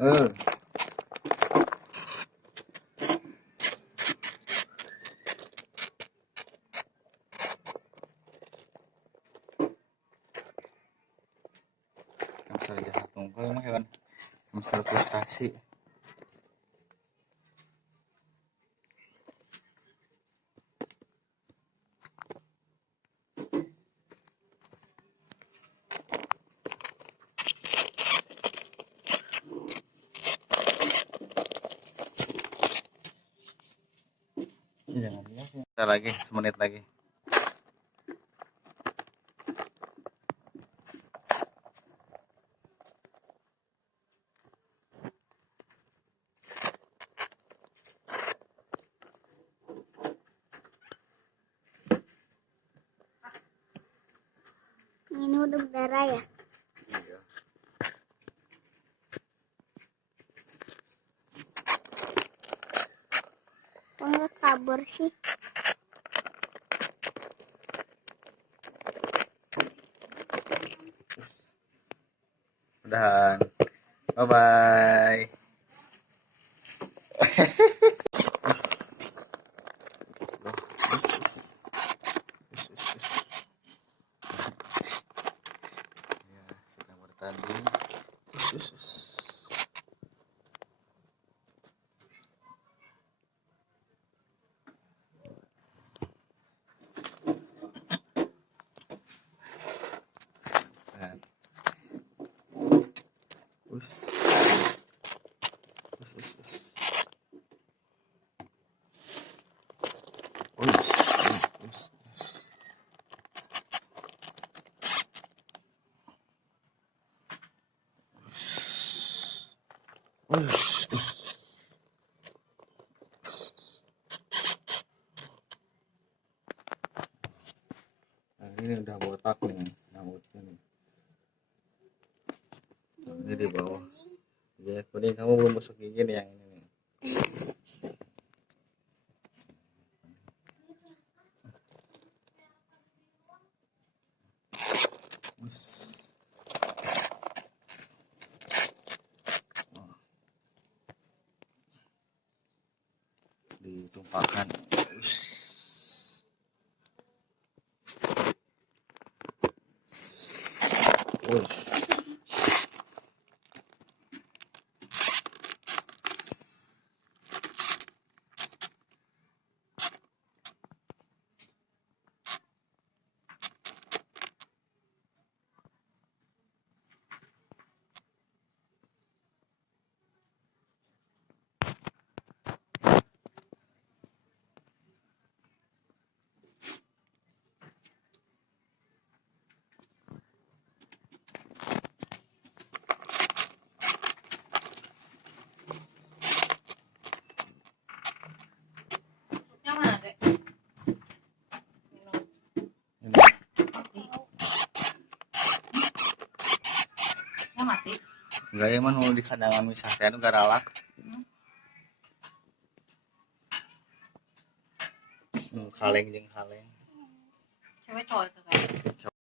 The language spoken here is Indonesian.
Eh. Hamster jahat tungkul mah hewan hamster frustasi. Jangan lihat. Bentar lagi, semenit lagi. Ini udah berdarah ya? Iya. Kok nggak kabur sih? Udahan. Bye bye. Ya, sedang bertanding. Nah. Nah, ini udah botak nih rambutnya nih. Ini di bawah. Ya, kuning kamu belum masuk gigi nih yang ini nih. Ditumpahkan. Yang mana, Dek? Yang mati? Enggak ya man mau di kadangan misah teh anu garalak. Kaleng jeung kaleng. Cewek cowok itu kan?